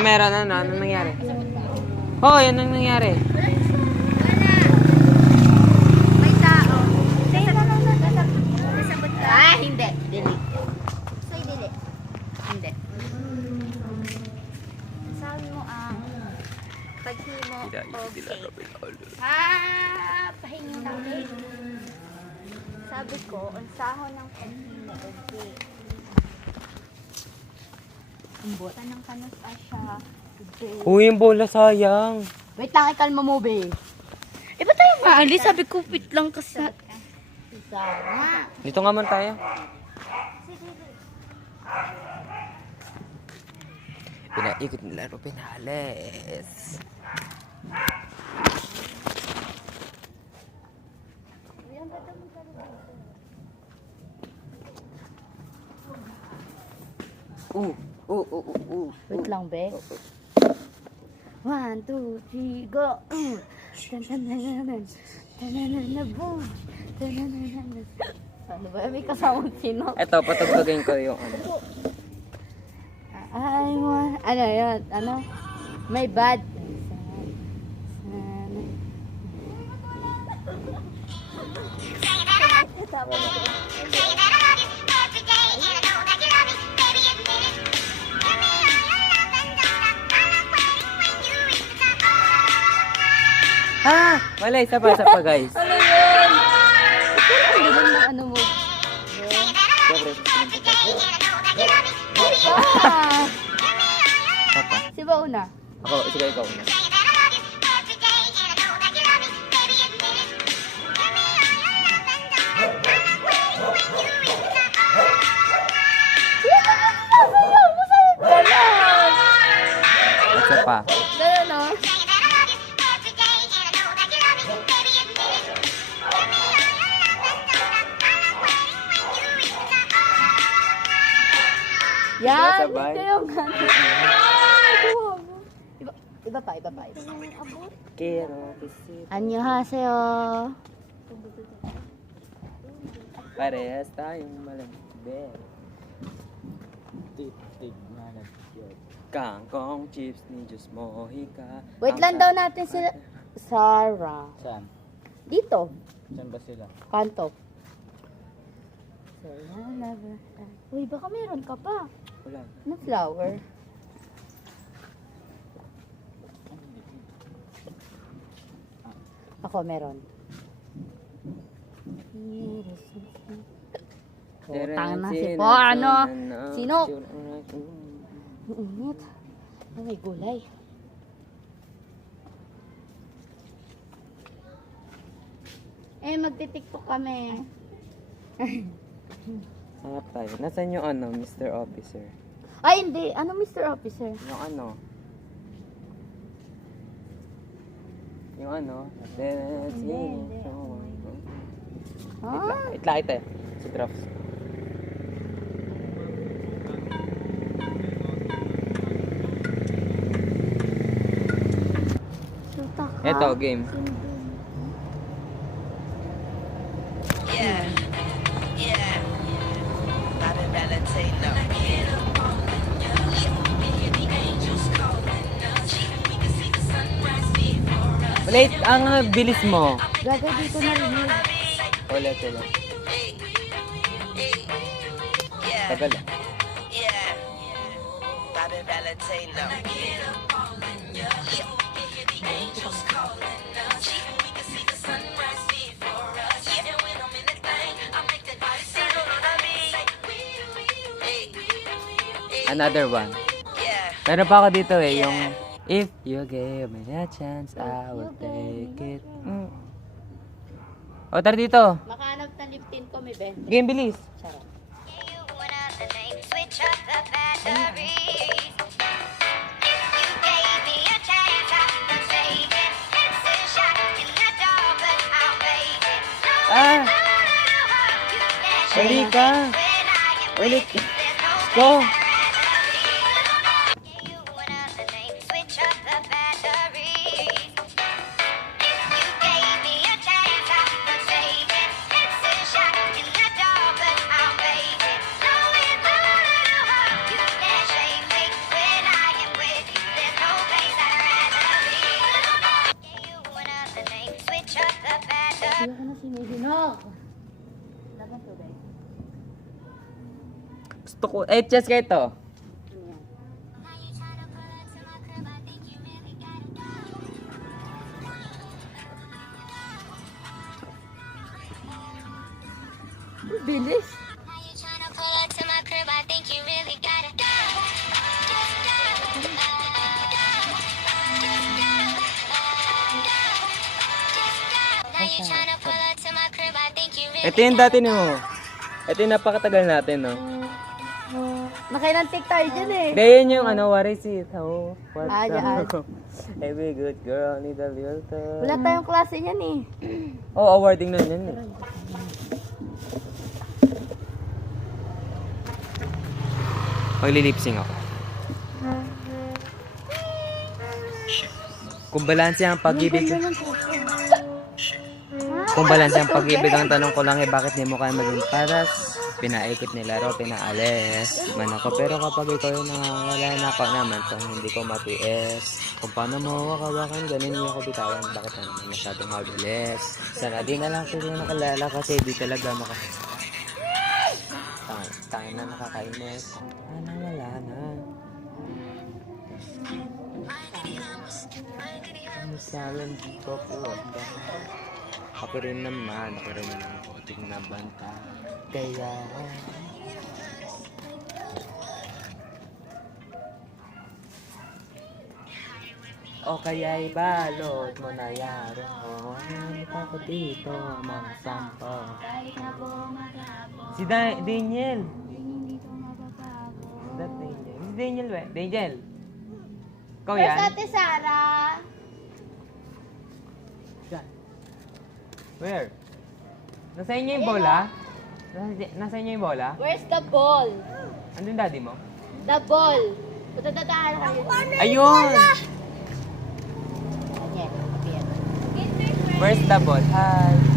meron? Ano nangyari? Hoy, anong nangyari? May tao. Nasabot ka? Ah, hindi. Dili. Soy, dili. Hindi. Sabi mo ang paghimo okay. Pahingi ng cake. Sabi ko, unsahon ng paghimo okay. Ang bota ng kanos asya. Uy, yung bola sayang. Wait lang, ikalma mo, be. Eh, ba't tayo maalis? Sabi ko, wait lang kasi. Sana. Dito nga man tayo. Pinaikot nila ro Pinales. Wait lang, be. 1, 2, 3, go. Boom. Ano ba? May kasama sino? Eto, patugtugin ko yung ano. I want... Ano yun? Ano? May bad. Ha! Wala, isa pa guys. Ano yun? Ano yun na ano mo? Ah! Isa pa. Si Bauna. Ako, sige ikaw una. Isa pa. Ganun, no? Yan, Sabay. ito yung ano. Iba pa. Quiero decir. Annyeonghaseyo. Parehas tayong malambing. Kangkong chips ni Diyos Mohika. Wait lang daw natin sila. Sarah. Saan? Dito. Saan ba sila? Kanto. Uy, baka meron ka pa. Wala. Na flower. Ako meron. Utang na si Po. Ano? Sino? Ang init. Ay, may gulay. Eh, magti-tiktok kami. Hanap tayo. Nasaan yung ano, Mr. Officer? Ay, hindi. Ano, Mr. Officer? Yung ano? Yung ano? Let's sing. Ah, Itlakit tayo. Si Drops. suta ka. Eto, game. Wait, ang bilis mo. Gaga dito na rin. Ulit. Tagal ah. Another one. Meron pa ako dito eh, yung if you gave me a chance, I would take it. O, tara dito. Makahanap na liptin ko, may 20. Game, bilis. Sarap. Ah! Huli ka. Ulit. Go. Dapat tubig. Gusto ko, chess kayo to. Ano yan? Bilis. Ito yung dati mo. Ito yung napakatagal natin, no? Nakailantik tayo dyan eh. Hindi, yun yung ano, what is it? Oh, what's yan. up? Every good girl need a little time. Wala tayong klase yan eh. Oh, awarding nun yun eh. Maglilipsing ako. Kung balanse ang pag-ibig... Kung balanse ang pag-ibig, ang tanong ko lang eh, bakit di mo kaya maging paras? Pinaikot ni Laro, pinaalis. Man ako, pero kapag ikaw yung nangangala na ako naman, kung hindi ko matiis. Kung paano mo hawakan, ganun yung ako bitawan. Bakit naman masyadong mabilis? Sana di na lang sila nakalala kasi di talaga Tangin na nakakainis. Ano, wala na. Ang salang dito po. Ako rin naman putik na banta. Kaya... O kaya'y balot mo na yaro. Hanip ako dito, mga sampo. Si Daniel. That Daniel. Si Daniel ba? Daniel. Ikaw yan? Where's Ate Sara? Saan? Where? Nasa inyo yung bola? Nasa inyo yung bola? Where's the ball? Andun daddy mo? The ball. Patatataan kayo. Ayun! Ayan. Where's the ball? Hi!